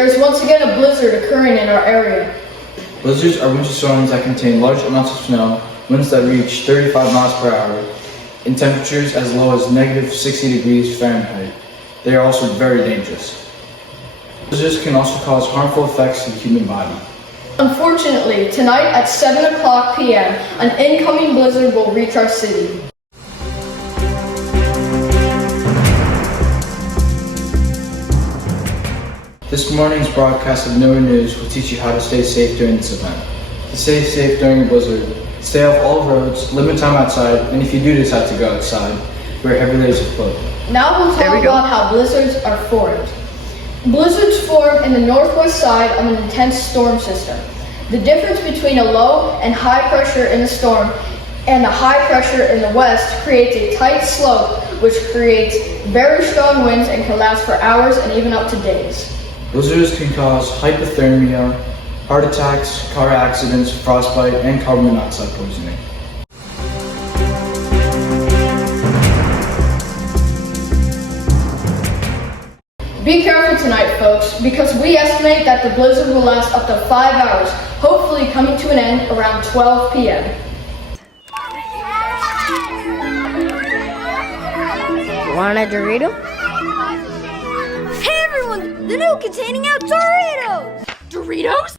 there is once again a blizzard occurring in our area. Blizzards are winter storms that contain large amounts of snow, winds that reach 35 miles per hour, and temperatures as low as negative 60 degrees Fahrenheit. They are also very dangerous. Blizzards can also cause harmful effects to the human body. Unfortunately, tonight at 7 o'clock p.m., an incoming blizzard will reach our city. This morning's broadcast of NOAA News will teach you how to stay safe during this event. To stay safe during a blizzard, stay off all roads, limit time outside, and if you do decide to go outside, wear heavy layers of clothing. Now we'll talk about how blizzards are formed. Blizzards form in the northwest side of an intense storm system. The difference between a low and high pressure in the storm and the high pressure in the west creates a tight slope, which creates very strong winds and can last for hours and even up to days. Blizzards can cause hypothermia, heart attacks, car accidents, frostbite, and carbon monoxide poisoning. Be careful tonight, folks, because we estimate that the blizzard will last up to 5 hours, hopefully coming to an end around 12 p.m. Want a Dorito? Hey everyone! The new containing out Doritos! Doritos?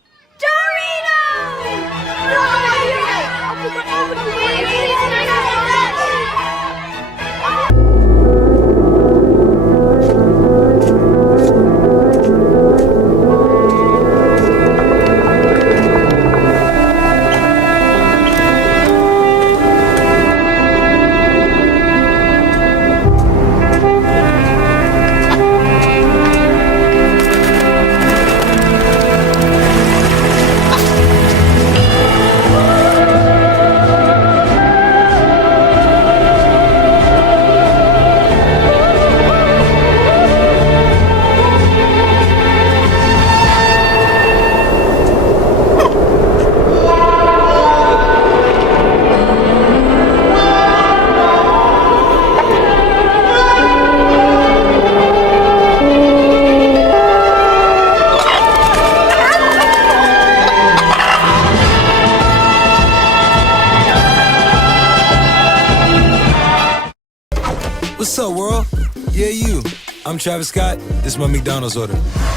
What's up, world? Yeah, you. I'm Travis Scott. This is my McDonald's order.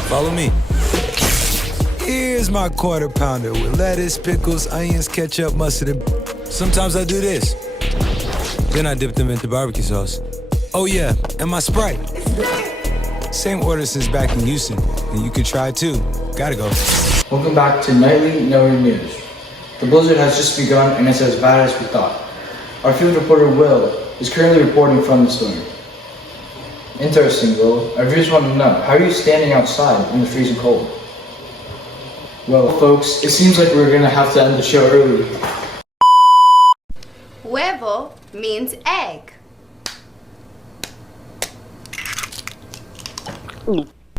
Follow me. Here's my quarter pounder with lettuce, pickles, onions, ketchup, mustard, and... Sometimes I do this. Then I dip them into barbecue sauce. Oh yeah, and my Sprite. Same order since back in Houston, and you can try it too. Gotta go. Welcome back to Nightly NOAA News. The blizzard has just begun and it's as bad as we thought. Our field reporter Will is currently reporting from the storm. Interesting, Will. Our viewers want to know, how are you standing outside in the freezing cold? Well, folks, it seems like we're gonna have to end the show early. Huevo means egg.